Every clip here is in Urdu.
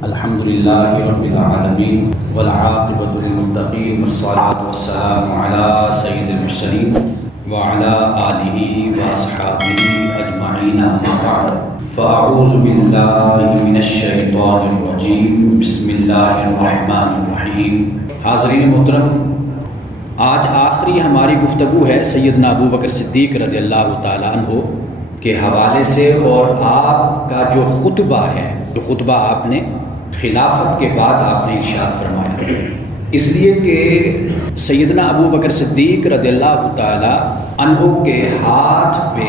الحمد لله رب العالمين والعاقبة للمتقين والصلاة والسلام على سيد المرسلين وعلى آله وأصحابه أجمعين أما بعد فأعوذ بالله من الشيطان الرجيم بسم الله الرحمن الرحيم۔ حاضرین محترم، آج آخری ہماری گفتگو ہے سیدنا ابو بکر صدیق رضی اللہ تعالیٰ عنہ کے حوالے سے، اور آپ کا جو خطبہ ہے، جو خطبہ آپ نے خلافت کے بعد آپ نے ارشاد فرمایا، اس لیے کہ سیدنا ابو بکر صدیق رضی اللہ تعالیٰ عنہ کے ہاتھ پہ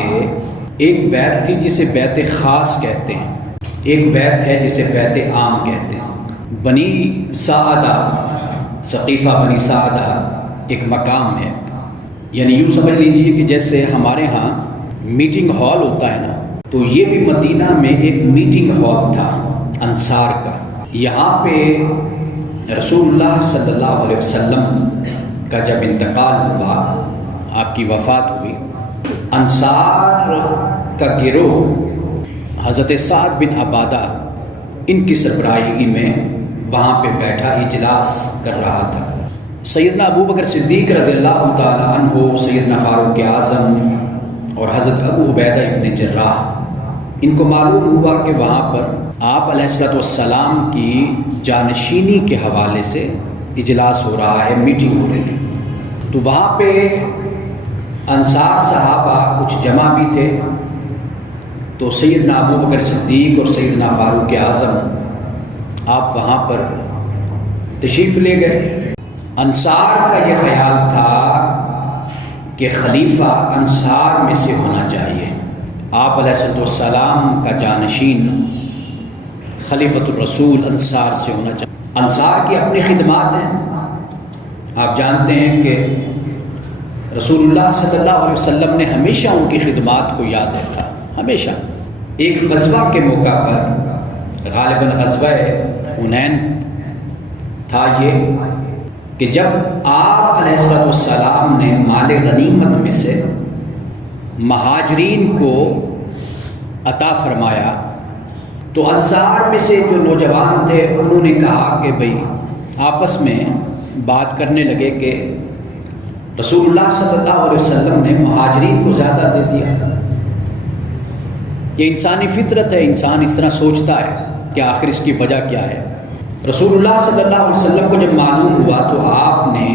ایک بیعت تھی جسے بیعت خاص کہتے ہیں، ایک بیعت ہے جسے بیعت عام کہتے ہیں۔ بنی سعدہ، ثقیفہ بنی سعدہ ایک مقام ہے، یعنی یوں سمجھ لیجیے کہ جیسے ہمارے ہاں میٹنگ ہال ہوتا ہے نا، تو یہ بھی مدینہ میں ایک میٹنگ ہال تھا انصار کا۔ یہاں پہ رسول اللہ صلی اللہ علیہ وسلم کا جب انتقال ہوا، آپ کی وفات ہوئی، انصار کا گروہ حضرت سعد بن عبادہ ان کی سربراہی میں وہاں پہ بیٹھا اجلاس کر رہا تھا۔ سیدنا ابو بکر صدیق رضی اللہ تعالیٰ عنہ، سیدنا فاروق اعظم اور حضرت ابو عبیدہ ابن جراح، ان کو معلوم ہوا کہ وہاں پر آپ علیہ السلام کی جانشینی کے حوالے سے اجلاس ہو رہا ہے، میٹنگ ہو رہی ہے، تو وہاں پہ انصار صحابہ کچھ جمع بھی تھے، تو سیدنا ابو بکر صدیق اور سیدنا فاروق اعظم آپ وہاں پر تشریف لے گئے۔ انصار کا یہ خیال تھا کہ خلیفہ انصار میں سے ہونا چاہیے، آپ علیہ السلام کا جانشین خلیفۃ الرسول انصار سے ہونا چاہیے۔ انصار کی اپنی خدمات ہیں، آپ جانتے ہیں کہ رسول اللہ صلی اللہ علیہ وسلم نے ہمیشہ ان کی خدمات کو یاد رکھا، ہمیشہ۔ ایک غزوہ کے موقع پر، غالباً غزوہ حنین تھا یہ، کہ جب آپ علیہ السلام نے مال غنیمت میں سے مہاجرین کو عطا فرمایا، تو انصار میں سے جو نوجوان تھے انہوں نے کہا کہ بھئی، آپس میں بات کرنے لگے کہ رسول اللہ صلی اللہ علیہ وسلم نے مہاجرین کو زیادہ دے دیا۔ یہ انسانی فطرت ہے، انسان اس طرح سوچتا ہے کہ آخر اس کی وجہ کیا ہے۔ رسول اللہ صلی اللہ علیہ وسلم کو جب معلوم ہوا تو آپ نے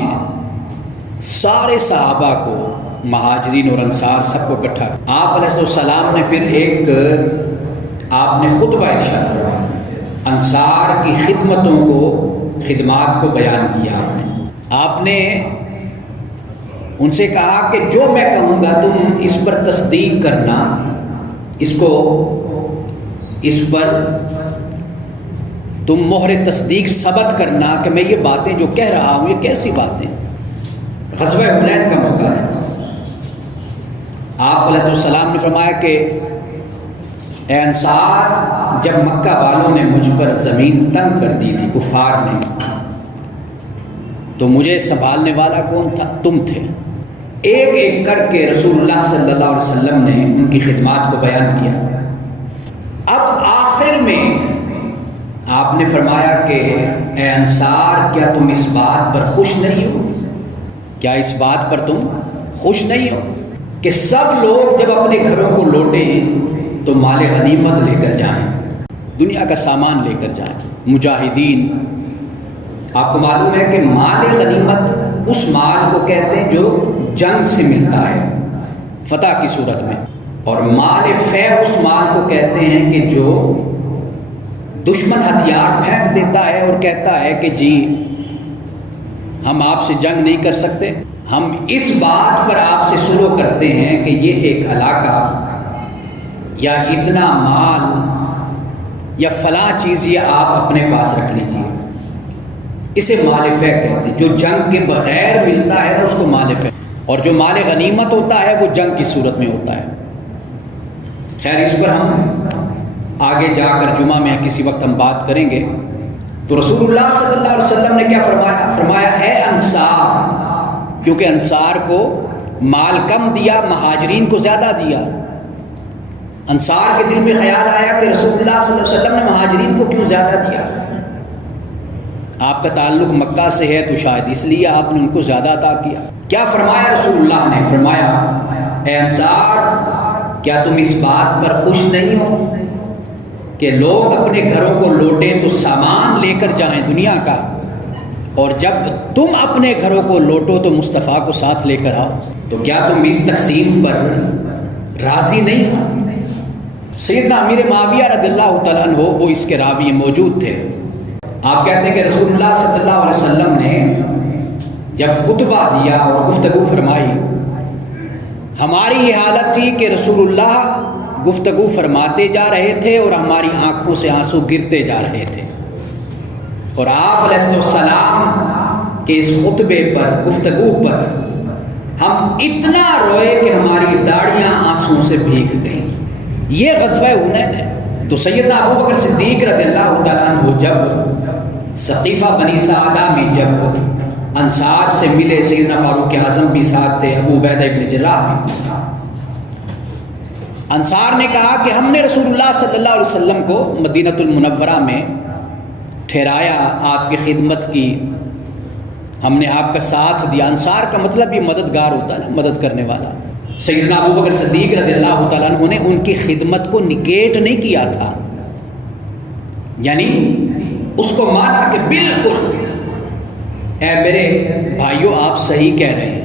سارے صحابہ کو، مہاجرین اور انصار سب کو اکٹھا، آپ علیہ السلام نے پھر آپ نے خطبہ ارشاد فرمایا، انصار کی خدمات کو بیان کیا۔ آپ نے ان سے کہا کہ جو میں کہوں گا تم اس پر تصدیق کرنا، اس پر تم مہر تصدیق ثبت کرنا کہ میں یہ باتیں جو کہہ رہا ہوں یہ کیسی باتیں۔ غزوہ حنین کا موقع تھا، آپ علیہ السلام نے فرمایا کہ اے انصار، جب مکہ والوں نے مجھ پر زمین تنگ کر دی تھی، کفار نے، تو مجھے سنبھالنے والا کون تھا؟ تم تھے۔ ایک ایک کر کے رسول اللہ صلی اللہ علیہ وسلم نے ان کی خدمات کو بیان کیا۔ اب آخر میں آپ نے فرمایا کہ اے انصار، کیا تم اس بات پر خوش نہیں ہو؟ کیا اس بات پر تم خوش نہیں ہو کہ سب لوگ جب اپنے گھروں کو لوٹیں تو مال غنیمت لے کر جائیں، دنیا کا سامان لے کر جائیں؟ مجاہدین، آپ کو معلوم ہے کہ مال غنیمت اس مال کو کہتے ہیں جو جنگ سے ملتا ہے فتح کی صورت میں، اور مال فے اس مال کو کہتے ہیں کہ جو دشمن ہتھیار پھینک دیتا ہے اور کہتا ہے کہ جی ہم آپ سے جنگ نہیں کر سکتے، ہم اس بات پر آپ سے سلو کرتے ہیں کہ یہ ایک علاقہ یا اتنا مال یا فلاں چیز یہ آپ اپنے پاس رکھ لیجئے، اسے مال فے کہتے ہیں۔ جو جنگ کے بغیر ملتا ہے نا اس کو مال فے، اور جو مال غنیمت ہوتا ہے وہ جنگ کی صورت میں ہوتا ہے۔ خیر، اس پر ہم آگے جا کر جمعہ میں کسی وقت ہم بات کریں گے۔ تو رسول اللہ صلی اللہ علیہ وسلم نے کیا فرمایا اے انصار، کیونکہ انصار کو مال کم دیا، مہاجرین کو زیادہ دیا۔ انصار کے دل میں خیال آیا کہ رسول اللہ صلی اللہ علیہ وسلم نے مہاجرین کو کیوں زیادہ دیا، آپ کا تعلق مکہ سے ہے تو شاید اس لیے آپ نے ان کو زیادہ عطا کیا۔ کیا فرمایا رسول اللہ نے؟ فرمایا اے انصار، کیا تم اس بات پر خوش نہیں ہو کہ لوگ اپنے گھروں کو لوٹیں تو سامان لے کر جائیں دنیا کا، اور جب تم اپنے گھروں کو لوٹو تو مصطفیٰ کو ساتھ لے کر آؤ؟ تو کیا تم اس تقسیم پر راضی نہیں ہو؟ سیدنا امیر معاویہ رضی اللہ تعالیٰ عنہ وہ اس کے راوی موجود تھے۔ آپ کہتے ہیں کہ رسول اللہ صلی اللہ علیہ وسلم نے جب خطبہ دیا اور گفتگو فرمائی، ہماری یہ حالت تھی کہ رسول اللہ گفتگو فرماتے جا رہے تھے اور ہماری آنکھوں سے آنسو گرتے جا رہے تھے، اور آپ علیہ السلام کے اس خطبے پر، گفتگو پر ہم اتنا روئے کہ ہماری داڑیاں آنسوؤں سے بھیگ گئیں۔ یہ غزوہ حنین ہے۔ تو سیدنا ابو بکر صدیق رضی اللہ تعالیٰ عنہ جب ثقیفہ بنی سعدہ میں جب انصار سے ملے، سیدنا فاروق اعظم بھی ساتھ تھے، ابو عبیدہ ابن جراح بھی، انصار نے کہا کہ ہم نے رسول اللہ صلی اللہ علیہ وسلم کو مدینۃ المنورہ میں ٹھہرایا، آپ کی خدمت کی، ہم نے آپ کا ساتھ دیا۔ انصار کا مطلب یہ مددگار ہوتا ہے نا، مدد کرنے والا۔ سیدنا ابو بکر صدیق رضی اللہ تعالیٰ عنہ نے ان کی خدمت کو نگیٹ نہیں کیا تھا، یعنی اس کو مانا کہ بالکل اے میرے بھائیوں آپ صحیح کہہ رہے ہیں۔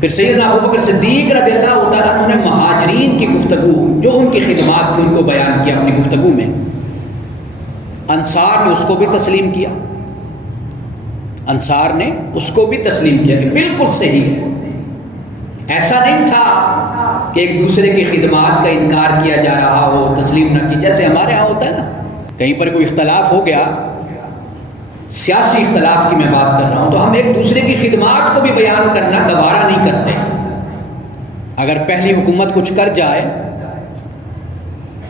پھر سیدنا ابو بکر صدیق رضی اللہ تعالیٰ عنہ نے مہاجرین کی گفتگو، جو ان کی خدمات تھی، ان کو بیان کیا اپنی گفتگو میں۔ انصار نے اس کو بھی تسلیم کیا، انصار نے اس کو بھی تسلیم کیا کہ بالکل صحیح ہے۔ ایسا نہیں تھا کہ ایک دوسرے کی خدمات کا انکار کیا جا رہا ہو، تسلیم نہ کی، جیسے ہمارے ہاں ہوتا ہے نا، کہیں پر کوئی اختلاف ہو گیا، سیاسی اختلاف کی میں بات کر رہا ہوں، تو ہم ایک دوسرے کی خدمات کو بھی بیان کرنا گوارا نہیں کرتے۔ اگر پہلی حکومت کچھ کر جائے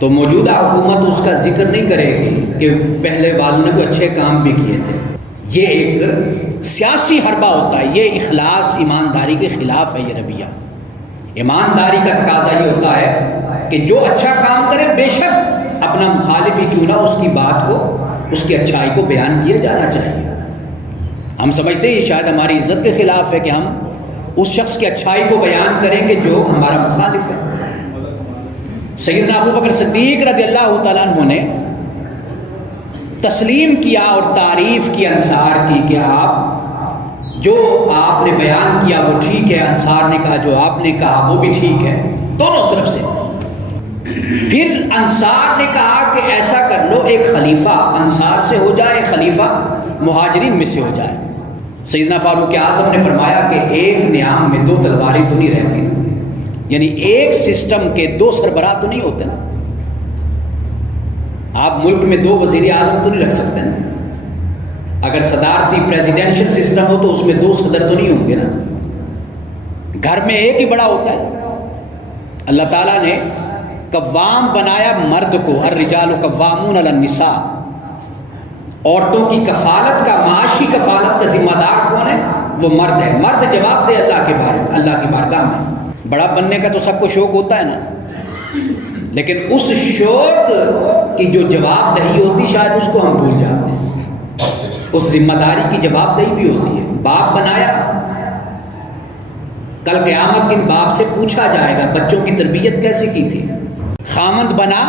تو موجودہ حکومت اس کا ذکر نہیں کرے گی کہ پہلے والوں نے کوئی اچھے کام بھی کیے تھے۔ یہ ایک سیاسی حربہ ہوتا ہے، یہ اخلاص ایمانداری کے خلاف ہے۔ یہ رویہ ایمانداری کا تقاضا یہ ہوتا ہے کہ جو اچھا کام کرے، بے شک اپنا مخالف ہی کیوں نہ، اس کی بات کو، اس کی اچھائی کو بیان کیا جانا چاہیے۔ ہم سمجھتے ہیں یہ شاید ہماری عزت کے خلاف ہے کہ ہم اس شخص کی اچھائی کو بیان کریں گے جو ہمارا مخالف ہے۔ سیدنا ابو بکر صدیق رضی اللہ تعالیٰ عنہ نے تسلیم کیا اور تعریف کی انصار کی کہ آپ جو آپ نے بیان کیا وہ ٹھیک ہے، انصار نے کہا جو آپ نے کہا وہ بھی ٹھیک ہے، دونوں طرف سے۔ پھر انصار نے کہا کہ ایسا کر لو، ایک خلیفہ انصار سے ہو جائے، خلیفہ مہاجرین میں سے ہو جائے۔ سیدنا فاروق اعظم نے فرمایا کہ ایک نیام میں دو تلواریں تو نہیں رہتی، یعنی ایک سسٹم کے دو سربراہ تو نہیں ہوتے نا۔ آپ ملک میں دو وزیر اعظم تو نہیں رکھ سکتے نا۔ اگر صدارتی پریزیڈینشل سسٹم ہو تو اس میں دو صدر تو نہیں ہوں گے نا۔ گھر میں ایک ہی بڑا ہوتا ہے۔ اللہ تعالیٰ نے قوام بنایا مرد کو، الرجال قوامون علی النساء، عورتوں کی کفالت کا، معاشی کفالت کا ذمہ دار کون ہے؟ وہ مرد ہے۔ مرد جواب دے اللہ کے بارے میں، اللہ کی بارگاہ میں۔ بڑا بننے کا تو سب کو شوق ہوتا ہے نا، لیکن اس شوق کی جو جواب دہی ہوتی شاید اس کو ہم بھول جاتے ہیں۔ اس ذمہ داری کی جواب دہی بھی ہوتی ہے۔ باپ بنایا، کل قیامت کے باپ سے پوچھا جائے گا بچوں کی تربیت کیسے کی تھی۔ خامند بنا،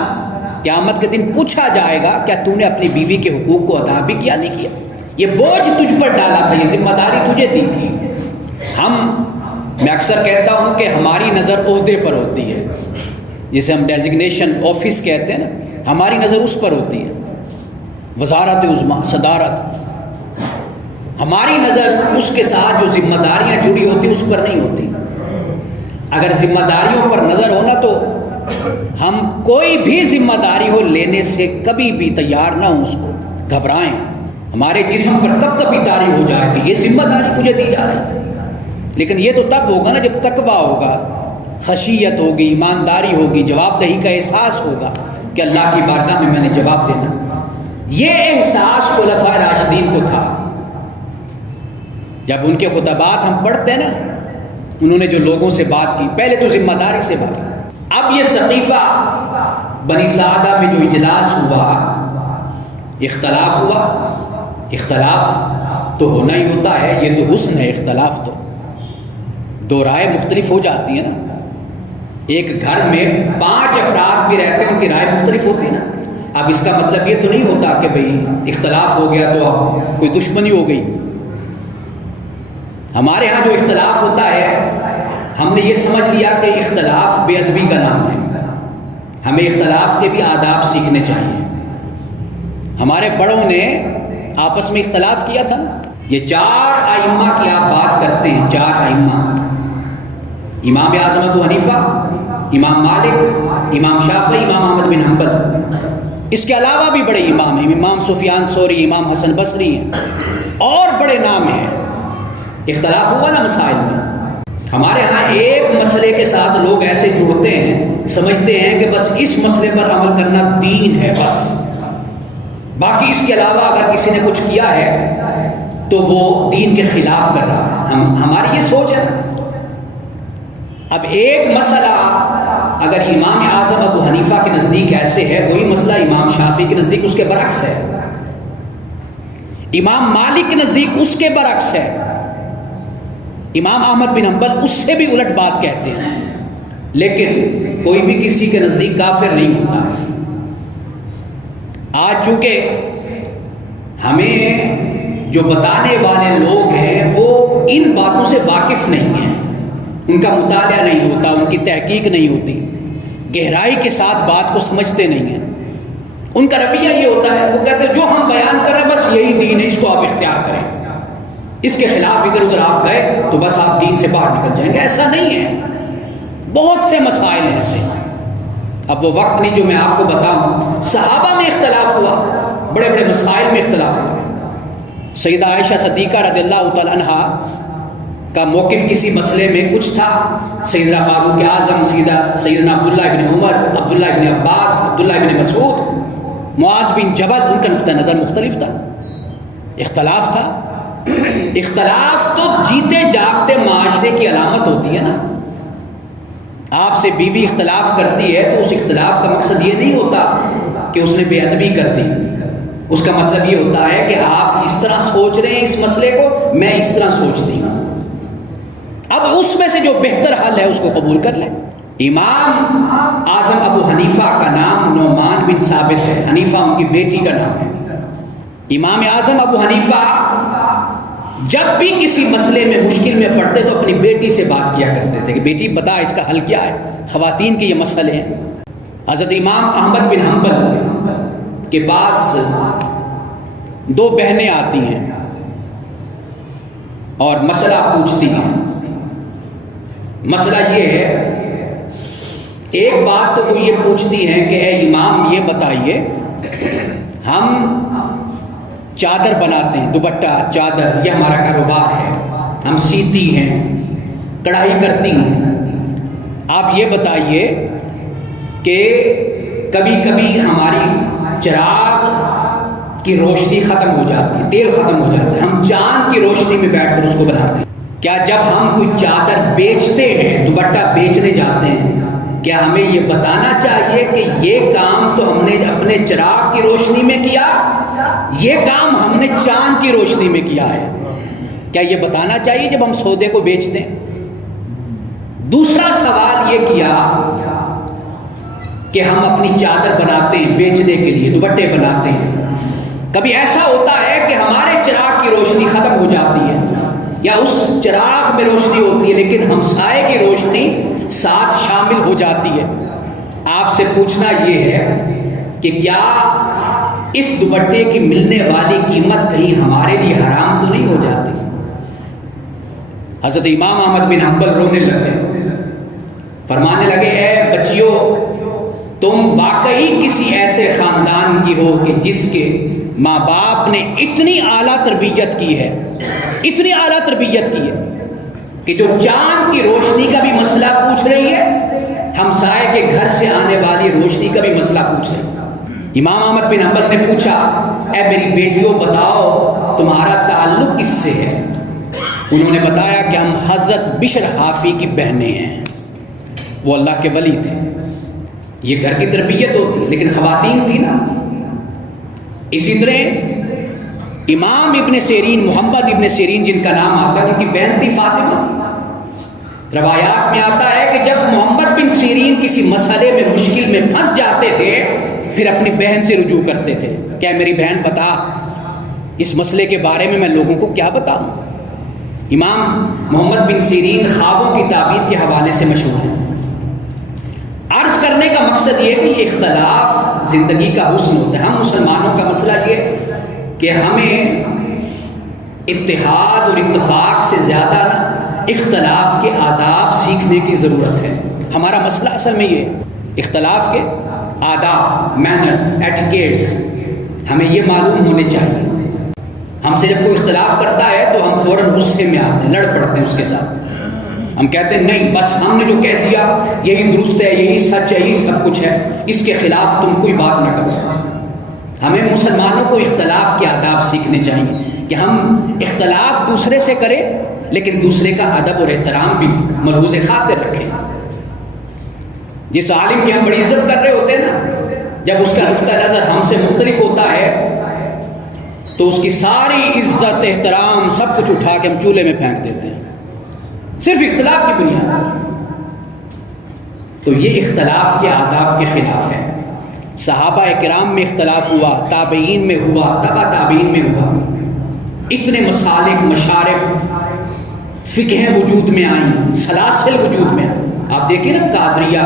قیامت کے دن پوچھا جائے گا کیا تو نے اپنی بیوی کے حقوق کو ادا بھی کیا نہیں کیا۔ یہ بوجھ تجھ پر ڈالا تھا، یہ ذمہ داری تجھے دی تھی۔ میں اکثر کہتا ہوں کہ ہماری نظر عہدے پر ہوتی ہے، جسے ہم ڈیزگنیشن آفس کہتے ہیں نا، ہماری نظر اس پر ہوتی ہے، وزارت عظمیٰ، صدارت۔ ہماری نظر اس کے ساتھ جو ذمہ داریاں جڑی ہوتی اس پر نہیں ہوتی۔ اگر ذمہ داریوں پر نظر ہونا تو ہم کوئی بھی ذمہ داری ہو لینے سے کبھی بھی تیار نہ ہوں، اس کو گھبرائیں۔ ہمارے جسم پر تب تک طاری ہو جائے کہ یہ ذمہ داری مجھے دی جا رہی ہے، لیکن یہ تو تب ہوگا نا جب تقویٰ ہوگا، خشیت ہوگی، ایمانداری ہوگی، جواب دہی کا احساس ہوگا کہ اللہ کی بارگاہ میں میں نے جواب دینا۔ یہ احساس خلفائے راشدین کو تھا۔ جب ان کے خطبات ہم پڑھتے ہیں نا، انہوں نے جو لوگوں سے بات کی، پہلے تو ذمہ داری سے بات کی۔ اب یہ ثقیفہ بنی سعدہ میں جو اجلاس ہوا، اختلاف ہوا، اختلاف تو ہونا ہی ہوتا ہے، یہ تو حسن ہے اختلاف، تو دو رائے مختلف ہو جاتی ہیں نا. ایک گھر میں 5 افراد بھی رہتے ہیں، ان کی رائے مختلف ہوتی ہے نا. اب اس کا مطلب یہ تو نہیں ہوتا کہ بھئی اختلاف ہو گیا تو اب کوئی دشمنی ہو گئی. ہمارے ہاں جو اختلاف ہوتا ہے، ہم نے یہ سمجھ لیا کہ اختلاف بے ادبی کا نام ہے. ہمیں اختلاف کے بھی آداب سیکھنے چاہیے. ہمارے بڑوں نے آپس میں اختلاف کیا تھا نا. یہ 4 ائمہ کی آپ بات کرتے ہیں، 4 ائمہ، امام اعظم ابو حنیفہ، امام مالک، امام شافعی، امام احمد بن حنبل. اس کے علاوہ بھی بڑے امام ہیں، امام سفیان ثوری، امام حسن بصری ہیں، اور بڑے نام ہیں. اختلاف ہوا نا مسائل میں. ہمارے ہاں ایک مسئلے کے ساتھ لوگ ایسے جڑتے ہیں، سمجھتے ہیں کہ بس اس مسئلے پر عمل کرنا دین ہے بس، باقی اس کے علاوہ اگر کسی نے کچھ کیا ہے تو وہ دین کے خلاف کر رہا ہے. ہماری یہ سوچ ہے نا. اب ایک مسئلہ اگر امام اعظم ابو حنیفہ کے نزدیک ایسے ہے، وہی مسئلہ امام شافعی کے نزدیک اس کے برعکس ہے، امام مالک کے نزدیک اس کے برعکس ہے، امام احمد بن حنبل اس سے بھی الٹ بات کہتے ہیں. لیکن کوئی بھی کسی کے نزدیک کافر نہیں ہوتا. آج چونکہ ہمیں جو بتانے والے لوگ ہیں وہ ان باتوں سے واقف نہیں ہیں، ان کا مطالعہ نہیں ہوتا، ان کی تحقیق نہیں ہوتی، گہرائی کے ساتھ بات کو سمجھتے نہیں ہیں. ان کا رویہ یہ ہوتا ہے، وہ کہتے ہیں جو ہم بیان کر رہے ہیں بس یہی دین ہے، اس کو آپ اختیار کریں، اس کے خلاف ادھر ادھر آپ گئے تو بس آپ دین سے باہر نکل جائیں گے. ایسا نہیں ہے. بہت سے مسائل ہیں ایسے. اب وہ وقت نہیں جو میں آپ کو بتاؤں. صحابہ میں اختلاف ہوا، بڑے بڑے مسائل میں اختلاف ہوا. سیدہ عائشہ صدیقہ رضی اللہ تعالی عنہا کا موقف کسی مسئلے میں کچھ تھا، سیدنا فاروق اعظم، سیدنا عبداللہ ابن عمر، عبداللہ ابن عباس، عبداللہ ابن مسعود، معاذ بن جبل، ان کا نقطہ نظر مختلف تھا. اختلاف تھا. اختلاف تو جیتے جاگتے معاشرے کی علامت ہوتی ہے نا. آپ سے بیوی اختلاف کرتی ہے تو اس اختلاف کا مقصد یہ نہیں ہوتا کہ اس نے بے ادبی کر دی. اس کا مطلب یہ ہوتا ہے کہ آپ اس طرح سوچ رہے ہیں اس مسئلے کو، میں اس طرح سوچتی ہوں. اب اس میں سے جو بہتر حل ہے اس کو قبول کر لیں. امام اعظم ابو حنیفہ کا نام نعمان بن ثابت ہے. حنیفہ ان کی بیٹی کا نام ہے. امام اعظم ابو حنیفہ جب بھی کسی مسئلے میں مشکل میں پڑتے تو اپنی بیٹی سے بات کیا کرتے تھے کہ بیٹی بتا اس کا حل کیا ہے، خواتین کے یہ مسئلے ہیں. حضرت امام احمد بن حنبل کے پاس 2 بہنیں آتی ہیں اور مسئلہ پوچھتی ہیں. مسئلہ یہ ہے، ایک بات تو وہ یہ پوچھتی ہیں کہ اے امام یہ بتائیے، ہم چادر بناتے ہیں، دوپٹہ چادر، یہ ہمارا کاروبار ہے، ہم سیتی ہیں، کڑھائی کرتی ہیں. آپ یہ بتائیے کہ کبھی کبھی ہماری چراغ کی روشنی ختم ہو جاتی ہے، تیل ختم ہو جاتا ہے، ہم چاند کی روشنی میں بیٹھ کر اس کو بناتے ہیں. کیا جب ہم کوئی چادر بیچتے ہیں، دوپٹہ بیچنے جاتے ہیں، کیا ہمیں یہ بتانا چاہیے کہ یہ کام تو ہم نے اپنے چراغ کی روشنی میں کیا، یہ کام ہم نے چاند کی روشنی میں کیا ہے؟ کیا یہ بتانا چاہیے جب ہم سودے کو بیچتے ہیں؟ دوسرا سوال یہ کیا کہ ہم اپنی چادر بناتے ہیں بیچنے کے لیے، دوپٹے بناتے ہیں، کبھی ایسا ہوتا ہے کہ ہمارے چراغ کی روشنی ختم ہو جاتی ہے یا اس چراغ میں روشنی ہوتی ہے لیکن ہمسائے کی روشنی ساتھ شامل ہو جاتی ہے. آپ سے پوچھنا یہ ہے کہ کیا اس دوپٹے کی ملنے والی قیمت کہیں ہمارے لیے حرام تو نہیں ہو جاتی؟ حضرت امام احمد بن حنبل رونے لگے، فرمانے لگے اے بچیوں، تم واقعی کسی ایسے خاندان کی ہو کہ جس کے ماں باپ نے اتنی اعلیٰ تربیت کی ہے، اتنی اعلیٰ تربیت کی ہے کہ جو چاند کی روشنی کا بھی مسئلہ پوچھ رہی ہے، ہمسائے کے گھر سے آنے والی روشنی کا بھی مسئلہ پوچھ رہی ہے. امام احمد بن حنبل نے پوچھا اے میری بیٹیوں بتاؤ تمہارا تعلق کس سے ہے؟ انہوں نے بتایا کہ ہم حضرت بشر حافی کی بہنیں ہیں، وہ اللہ کے ولی تھے. یہ گھر کی تربیت ہوتی لیکن خواتین تھی نا. اسی طرح امام ابن سیرین، محمد ابن سیرین جن کا نام آتا ہے، ان کی بہن تھی فاطمہ۔ روایات میں آتا ہے کہ جب محمد بن سیرین کسی مسئلے میں مشکل میں پھنس جاتے تھے پھر اپنی بہن سے رجوع کرتے تھے، کیا میری بہن بتا اس مسئلے کے بارے میں لوگوں کو کیا بتاؤں۔ امام محمد بن سیرین خوابوں کی تعبیر کے حوالے سے مشہور ہیں۔ عرض کرنے کا مقصد یہ کہ یہ اختلاف زندگی کا حسن ہوتا ہے۔ ہم مسلمانوں کا مسئلہ یہ کہ ہمیں اتحاد اور اتفاق سے زیادہ نہ اختلاف کے آداب سیکھنے کی ضرورت ہے۔ ہمارا مسئلہ اصل میں یہ اختلاف کے آداب، مینرز، ایٹیکیٹس ہمیں یہ معلوم ہونے چاہیے۔ ہم سے جب کوئی اختلاف کرتا ہے تو ہم فوراً غصے میں آتے ہیں، لڑ پڑتے ہیں اس کے ساتھ۔ ہم کہتے ہیں نہیں، بس ہم نے جو کہہ دیا یہی درست ہے، یہی سچ ہے، یہی سب کچھ ہے، اس کے خلاف تم کوئی بات نہ کرو۔ ہمیں مسلمانوں کو اختلاف کے آداب سیکھنے چاہیے کہ ہم اختلاف دوسرے سے کریں لیکن دوسرے کا ادب اور احترام بھی ملحوظ خاطر رکھیں۔ جس عالم کی ہم بڑی عزت کر رہے ہوتے ہیں نا، جب اس کا نقطہ نظر ہم سے مختلف ہوتا ہے تو اس کی ساری عزت، احترام، سب کچھ اٹھا کے ہم چولہے میں پھینک دیتے ہیں، صرف اختلاف کی بنیاد۔ تو یہ اختلاف کے آداب کے خلاف ہے۔ صحابہ کرام میں اختلاف ہوا، تابعین میں ہوا، تبع تابعین میں ہوا، اتنے مسالک، مشارب، فقہیں وجود میں آئیں، سلاسل وجود میں آئیں۔ آپ دیکھیں نا، قادریہ،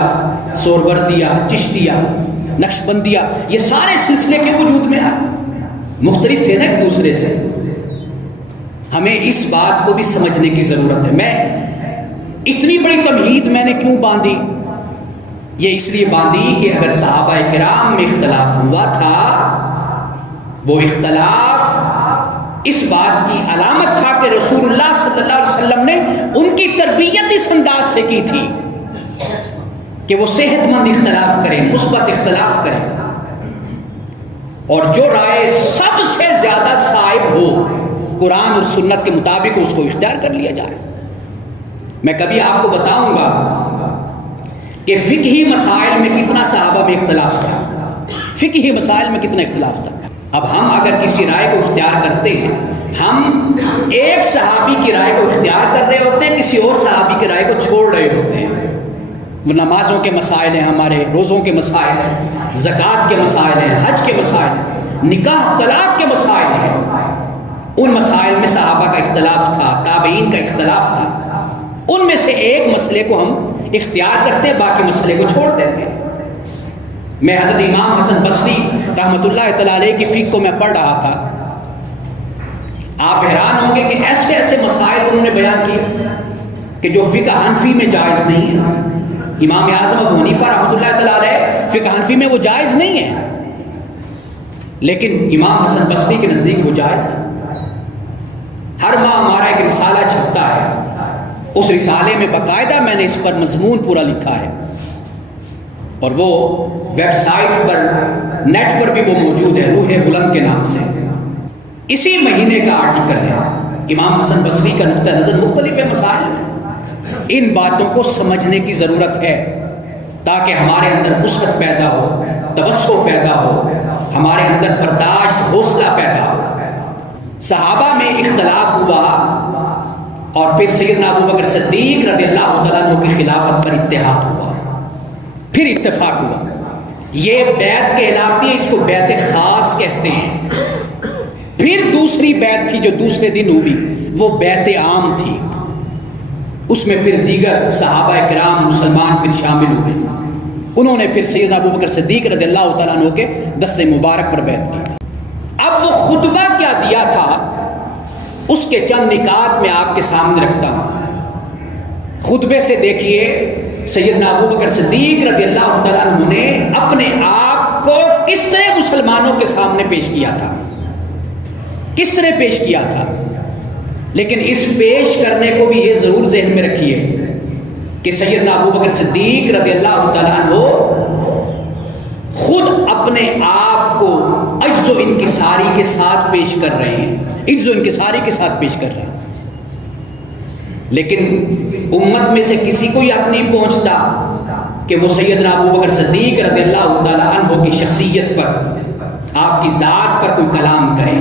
سہروردیہ، چشتیہ، نقشبندیہ، یہ سارے سلسلے کے وجود میں آئے، مختلف تھے نا ایک دوسرے سے۔ ہمیں اس بات کو بھی سمجھنے کی ضرورت ہے۔ میں اتنی بڑی تمہید میں نے کیوں باندھی؟ یہ اس لیے باندھی کہ اگر صحابہ کرام میں اختلاف ہوا تھا، وہ اختلاف اس بات کی علامت تھا کہ رسول اللہ صلی اللہ علیہ وسلم نے ان کی تربیت اس انداز سے کی تھی کہ وہ صحت مند اختلاف کریں، مثبت اختلاف کریں، اور جو رائے سب سے زیادہ صائب ہو قرآن اور سنت کے مطابق اس کو اختیار کر لیا جائے۔ میں کبھی آپ کو بتاؤں گا کہ فقہی مسائل میں کتنا صحابہ میں اختلاف تھا، فقہی مسائل میں کتنا اختلاف تھا۔ اب ہم اگر کسی رائے کو اختیار کرتے ہیں، ہم ایک صحابی کی رائے کو اختیار کر رہے ہوتے ہیں، کسی اور صحابی کی رائے کو چھوڑ رہے ہوتے ہیں۔ وہ نمازوں کے مسائل ہیں، ہمارے روزوں کے مسائل ہیں، زکوٰۃ کے مسائل ہیں، حج کے مسائل ہیں، نکاح طلاق کے مسائل ہیں۔ ان مسائل میں صحابہ کا اختلاف تھا، تابعین کا اختلاف تھا۔ ان میں سے ایک مسئلے کو ہم اختیار کرتے ہیں، باقی مسئلے کو چھوڑ دیتے ہیں۔ میں حضرت امام حسن بصری رحمۃ اللہ تعالیٰ علیہ کی فقہ کو میں پڑھ رہا تھا۔ آپ حیران ہوں گے کہ ایسے ایسے مسائل انہوں نے بیان کیے کہ جو فقہ حنفی میں جائز نہیں ہے۔ امام اعظم ابو حنیفہ رحمۃ اللہ تعالیٰ علیہ فقہ حنفی میں وہ جائز نہیں ہے، لیکن امام حسن بصری کے نزدیک وہ جائز ہے۔ ہر ماہ ہمارا ایک رسالہ چھپتا ہے، اس رسالے میں باقاعدہ میں نے اس پر مضمون پورا لکھا ہے، اور وہ ویب سائٹ پر، نیٹ پر بھی وہ موجود ہے، روح بلند کے نام سے۔ اسی مہینے کا آرٹیکل ہے۔ امام حسن بصری کا نقطہ نظر مختلف مسائل میں، ان باتوں کو سمجھنے کی ضرورت ہے تاکہ ہمارے اندر وسعت پیدا ہو، توسع پیدا ہو، ہمارے اندر برداشت، حوصلہ پیدا ہو۔ صحابہ میں اختلاف ہوا اور پھر سیدنا ابو بکر صدیق رضی اللہ تعالیٰ عنہ کی خلافت پر اتحاد ہوا، پھر اتفاق ہوا۔ یہ بیعت کہلاتی ہے، اس کو بیعت خاص کہتے ہیں۔ پھر دوسری بیعت تھی جو دوسرے دن ہوئی، وہ بیعت عام تھی، اس میں پھر دیگر صحابہ کرام مسلمان پھر شامل ہوئے۔ انہوں نے پھر سیدنا ابو بکر صدیق رضی اللہ تعالیٰ عنہ کے دست مبارک پر بیعت کی۔ اب وہ خطبہ کیا دیا تھا، اس کے چند نکات میں آپ کے سامنے رکھتا ہوں۔ خطبے سے دیکھیے سیدنا ابو بکر صدیق رضی اللہ تعالیٰ عنہ نے اپنے آپ کو کس طرح مسلمانوں کے سامنے پیش کیا تھا، کس طرح پیش کیا تھا۔ لیکن اس پیش کرنے کو بھی یہ ضرور ذہن میں رکھیے کہ سیدنا ابو بکر صدیق رضی اللہ تعالیٰ عنہ خود اپنے آپ کو عجز و انکساری کے ساتھ پیش کر رہے ہیں، عجز و انکساری کے ساتھ پیش کر رہے ہیں۔ لیکن امت میں سے کسی کو یہ حق نہیں پہنچتا کہ وہ سیدنا ابو بکر صدیق رضی اللہ تعالیٰ عنہ کی شخصیت پر، آپ کی ذات پر کوئی کلام کرے۔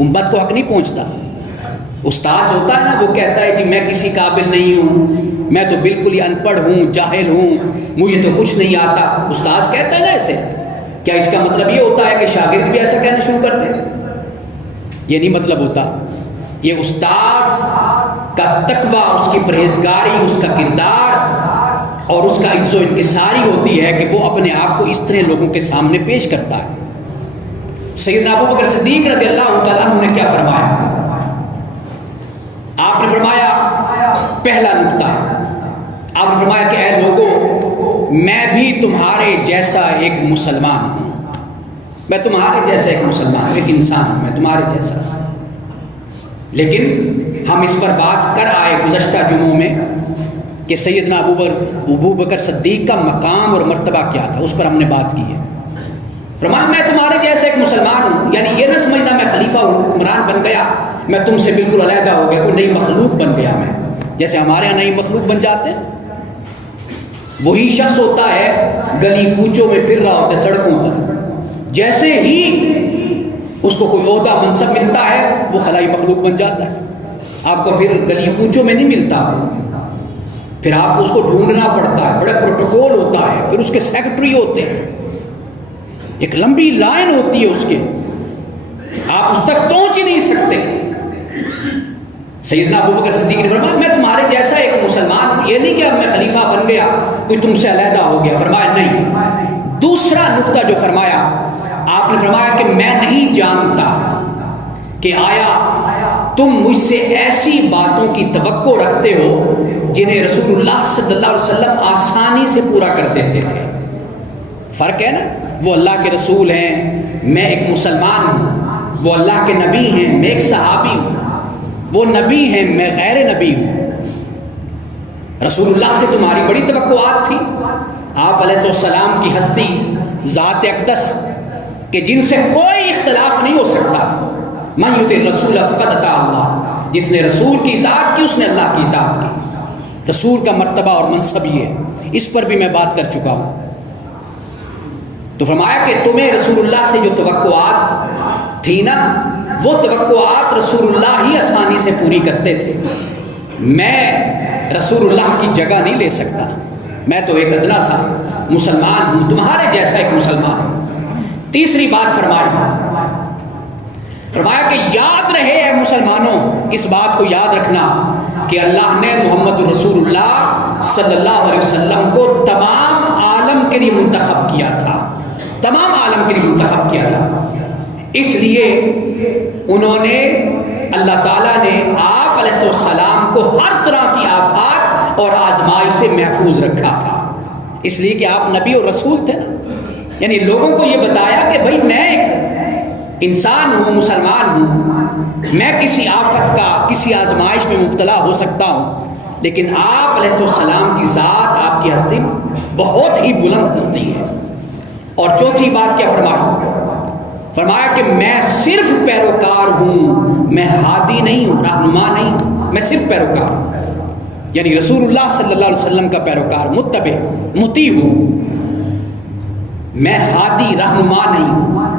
امت کو حق نہیں پہنچتا. استاذ ہوتا ہے نا، وہ کہتا ہے جی میں کسی قابل نہیں ہوں، میں تو بالکل ہی ان پڑھ ہوں، جاہل ہوں، مجھے تو کچھ نہیں آتا. استاذ کہتا ہے نا ایسے. کیا اس کا مطلب یہ ہوتا ہے کہ شاگرد بھی ایسا کہنا شروع کر دیں؟ یہ نہیں مطلب ہوتا. یہ استاذ کا تقوی، اس کی پرہیزگاری، اس کا کردار اور اس کا عجز و انکساری ہوتی ہے کہ وہ اپنے آپ کو اس طرح لوگوں کے سامنے پیش کرتا ہے. سیدنا ابو بکر صدیق رضی اللہ تعالیٰ عنہ نے کیا فرمایا؟ آپ نے فرمایا پہلا نکتہ، آپ نے فرمایا کہ اے لوگو، میں بھی تمہارے جیسا ایک مسلمان ہوں. میں تمہارے جیسا ایک مسلمان ہوں، ایک انسان ہوں، میں تمہارے جیسا. لیکن ہم اس پر بات کر آئے گزشتہ جمعوں میں کہ سیدنا ابو بکر صدیق کا مقام اور مرتبہ کیا تھا، اس پر ہم نے بات کی ہے. فرمایا میں تمہارے جیسا ایک مسلمان ہوں، یعنی یہ نہ سمجھنا میں خلیفہ ہوں، حکمران بن گیا، میں تم سے بالکل علیحدہ ہو گیا، کوئی نئی مخلوق بن گیا میں، جیسے ہمارے یہاں نئی مخلوق بن جاتے ہیں. وہی شخص ہوتا ہے گلی کوچوں میں پھر رہا ہوتا ہے سڑکوں پر، جیسے ہی اس کو کوئی عہدہ منصب ملتا ہے وہ خلائی مخلوق بن جاتا ہے. آپ کو پھر گلی کوچوں میں نہیں ملتا، پھر آپ کو اس کو ڈھونڈنا پڑتا ہے، بڑے پروٹوکول ہوتا ہے، پھر اس کے سیکرٹری ہوتے ہیں، ایک لمبی لائن ہوتی ہے اس کے، آپ اس تک پہنچ ہی نہیں سکتے. سیدنا ابو بکر صدیق نے فرمایا میں تمہارے جیسا ایک مسلمان ہوں، یہ نہیں کہ اب میں خلیفہ بن گیا کوئی تم سے علیحدہ ہو گیا. فرمایا نہیں. دوسرا نقطہ جو فرمایا، آپ نے فرمایا کہ میں نہیں جانتا کہ آیا تم مجھ سے ایسی باتوں کی توقع رکھتے ہو جنہیں رسول اللہ صلی اللہ علیہ وسلم آسانی سے پورا کر دیتے تھے. فرق ہے نا، وہ اللہ کے رسول ہیں، میں ایک مسلمان ہوں. وہ اللہ کے نبی ہیں، میں ایک صحابی ہوں. وہ نبی ہیں، میں غیر نبی ہوں. رسول اللہ سے تمہاری بڑی توقعات تھی. آپ علیہ السلام کی ہستی، ذات اقدس کہ جن سے کوئی اختلاف نہیں ہو سکتا. من یطع الرسول فقد اطاع اللہ، جس نے رسول کی اطاعت کی اس نے اللہ کی اطاعت کی. رسول کا مرتبہ اور منصب یہ ہے، اس پر بھی میں بات کر چکا ہوں. تو فرمایا کہ تمہیں رسول اللہ سے جو توقعات تھی نا، وہ توقعات رسول اللہ ہی آسانی سے پوری کرتے تھے. میں رسول اللہ کی جگہ نہیں لے سکتا، میں تو ایک ادنا سا مسلمان ہوں، تمہارے جیسا ایک مسلمان ہوں. تیسری بات فرمایا کہ یاد رہے اے مسلمانوں، اس بات کو یاد رکھنا کہ اللہ نے محمد رسول اللہ صلی اللہ علیہ وسلم کو تمام عالم کے لیے منتخب کیا تھا، تمام عالم کے لیے منتخب کیا تھا. اس لیے انہوں نے، اللہ تعالیٰ نے آپ علیہ السلام کو ہر طرح کی آفات اور آزمائش سے محفوظ رکھا تھا، اس لیے کہ آپ نبی اور رسول تھے. یعنی لوگوں کو یہ بتایا کہ بھائی میں ایک انسان ہوں، مسلمان ہوں، میں کسی آفت کا، کسی آزمائش میں مبتلا ہو سکتا ہوں، لیکن آپ علیہ السلام کی ذات، آپ کی ہستی بہت ہی بلند ہستی ہے. اور چوتھی بات کیا فرمایا کہ میں صرف پیروکار ہوں، میں ہادی نہیں ہوں، رہنما نہیں ہوں، میں صرف پیروکار ہوں. یعنی رسول اللہ صلی اللہ علیہ وسلم کا پیروکار، متبع، مطیع ہوں، میں ہادی، رہنما نہیں ہوں.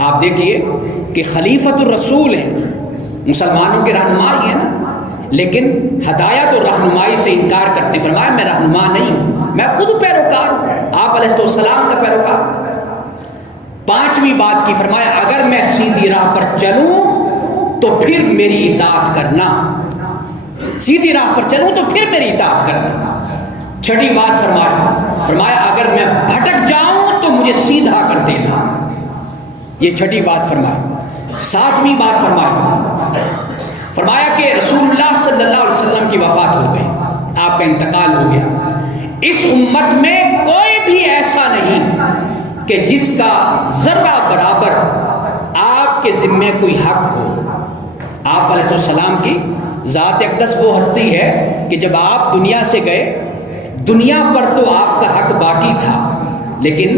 آپ دیکھیے کہ خلیفۃ الرسول ہیں، مسلمانوں کے رہنما ہی ہیں نا، لیکن ہدایت اور رہنمائی سے انکار کرتے. فرمایا میں رہنما نہیں ہوں، میں خود پیروکار ہوں، آپ علیہ السلام کا پیروکار ہوں. پانچویں بات کی فرمایا اگر میں سیدھی راہ پر چلوں تو پھر میری اطاعت کرنا، سیدھی راہ پر چلوں تو پھر میری اطاعت کرنا. چھٹی بات فرمایا اگر میں بھٹک جاؤں تو مجھے سیدھا کر دینا، یہ چھٹی بات فرمائی. ساتویں بات فرمایا کہ رسول اللہ صلی اللہ علیہ وسلم کی وفات ہو گئی، آپ کا انتقال ہو گیا. اس امت میں کوئی بھی ایسا نہیں کہ جس کا ذرہ برابر آپ کے ذمے کوئی حق ہو. آپ علیہ السلام کی ذات اقدس وہ ہستی ہے کہ جب آپ دنیا سے گئے، دنیا پر تو آپ کا حق باقی تھا، لیکن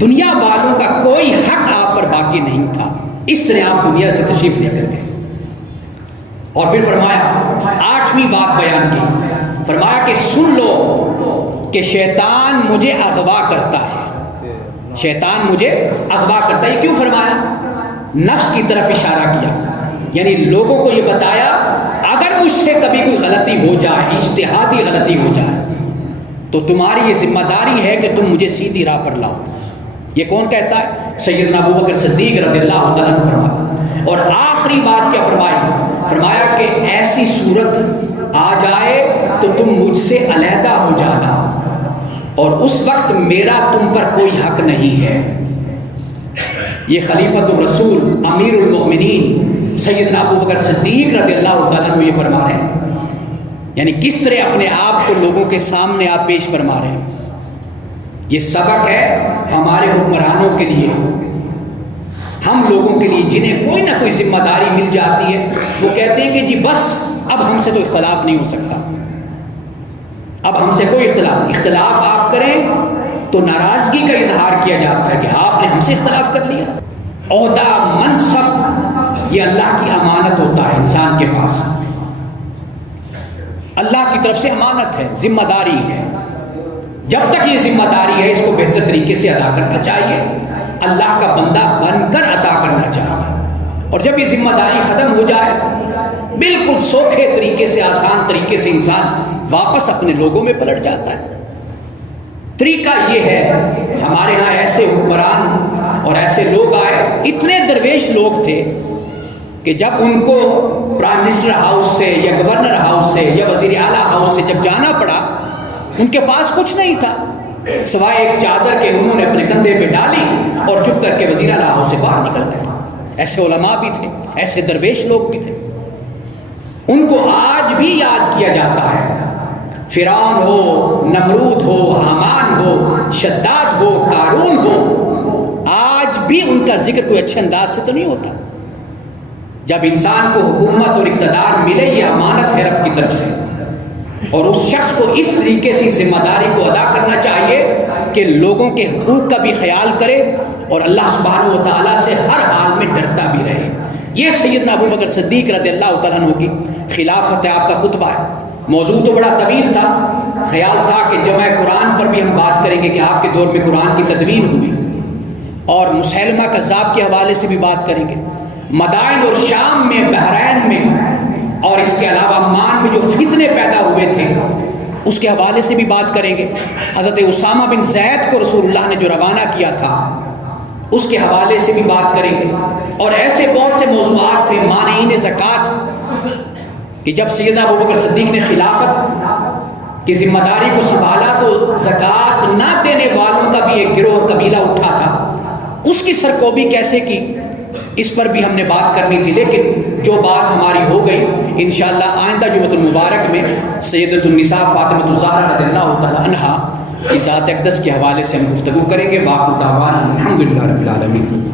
دنیا والوں کا کوئی حق آپ پر باقی نہیں تھا. اس طرح آپ دنیا سے تشریف لے کر گئے. اور پھر فرمایا آٹھویں بات بیان کی، فرمایا کہ سن لو کہ شیطان مجھے اغوا کرتا ہے، شیطان مجھے اغوا کرتا ہے. کیوں فرمایا؟ نفس کی طرف اشارہ کیا، یعنی لوگوں کو یہ بتایا اگر مجھ سے کبھی کوئی غلطی ہو جائے، اجتہادی غلطی ہو جائے، تو تمہاری یہ ذمہ داری ہے کہ تم مجھے سیدھی راہ پر لاؤ۔ یہ کون کہتا ہے؟ سیدنا ابو بکر صدیق رضی اللہ تعالیٰ عنہ فرماتا۔ اور آخری بات کیا فرمائی؟ فرمایا کہ ایسی صورت آ جائے تو تم مجھ سے علیحدہ ہو جانا، اور اس وقت میرا تم پر کوئی حق نہیں ہے۔ یہ خلیفۃ الرسول امیر المؤمنین سیدنا ابو بکر صدیق رضی اللہ تعالیٰ عنہ یہ فرما رہے ہیں، یعنی کس طرح اپنے آپ کو لوگوں کے سامنے آپ پیش فرما رہے ہیں۔ یہ سبق ہے ہمارے حکمرانوں کے لیے، ہم لوگوں کے لیے جنہیں کوئی نہ کوئی ذمہ داری مل جاتی ہے، وہ کہتے ہیں کہ جی بس اب ہم سے تو اختلاف نہیں ہو سکتا، اب ہم سے کوئی اختلاف آپ کریں تو ناراضگی کا اظہار کیا جاتا ہے کہ آپ نے ہم سے اختلاف کر لیا۔ عہدہ، منصب، یہ اللہ کی امانت ہوتا ہے انسان کے پاس، اللہ کی طرف سے امانت ہے، ذمہ داری ہے۔ جب تک یہ ذمہ داری ہے اس کو بہتر طریقے سے ادا کرنا چاہیے، اللہ کا بندہ بن کر ادا کرنا چاہیے۔ اور جب یہ ذمہ داری ختم ہو جائے، بالکل سوکھے طریقے سے، آسان طریقے سے انسان واپس اپنے لوگوں میں پلٹ جاتا ہے۔ طریقہ یہ ہے، ہمارے ہاں ایسے حکمران اور ایسے لوگ آئے، اتنے درویش لوگ تھے کہ جب ان کو پرائم منسٹر ہاؤس سے یا گورنر ہاؤس سے یا وزیر اعلیٰ ہاؤس سے جب جانا پڑا، ان کے پاس کچھ نہیں تھا سوائے ایک چادر کے، انہوں نے اپنے کندھے پہ ڈالی اور چپ کر کے وزیر اعلیٰ ہاؤس سے باہر نکل گئے۔ ایسے علماء بھی تھے، ایسے درویش لوگ بھی تھے، ان کو آج بھی یاد کیا جاتا ہے۔ فرعون ہو، نمرود ہو، حامان ہو، شداد ہو، قارون ہو، آج بھی ان کا ذکر کوئی اچھے انداز سے تو نہیں ہوتا۔ جب انسان کو حکومت اور اقتدار ملے، یہ امانت ہے رب کی طرف سے، اور اس شخص کو اس طریقے سے ذمہ داری کو ادا کرنا چاہیے کہ لوگوں کے حقوق کا بھی خیال کرے اور اللہ سبحانہ و تعالیٰ سے ہر حال میں ڈرتا بھی رہے۔ یہ سیدنا ابو بکر صدیق رضی اللہ تعالیٰ عنہ کی خلافت ہے، آپ کا خطبہ ہے۔ موضوع تو بڑا طویل تھا، خیال تھا کہ جمع قرآن پر بھی ہم بات کریں گے کہ آپ کے دور میں قرآن کی تدوین ہوئی، اور مسیلمہ کذاب کے حوالے سے بھی بات کریں گے، مدائن اور شام میں، بحرین میں، اور اس کے علاوہ عمان میں جو فتنے پیدا ہوئے تھے اس کے حوالے سے بھی بات کریں گے۔ حضرت اسامہ بن زید کو رسول اللہ نے جو روانہ کیا تھا اس کے حوالے سے بھی بات کریں گے، اور ایسے بہت سے موضوعات تھے، مانعین زکوٰۃ، کہ جب سیدنا ابو بکر صدیق نے خلافت کی ذمہ داری کو سنبھالا تو زکوٰۃ نہ دینے والوں کا بھی ایک گروہ قبیلہ اٹھا تھا، اس کی سرکوبی کیسے کی، اس پر بھی ہم نے بات کرنی تھی، لیکن جو بات ہماری ہو گئی، انشاءاللہ آئندہ جمعۃ المبارک میں سیدۃ النساء فاطمہ الزہرا رضی اللہ تعالی عنہا کی ذات اقدس کے حوالے سے ہم گفتگو کریں گے۔ وآخر دعوانا الحمدللہ رب العالمین۔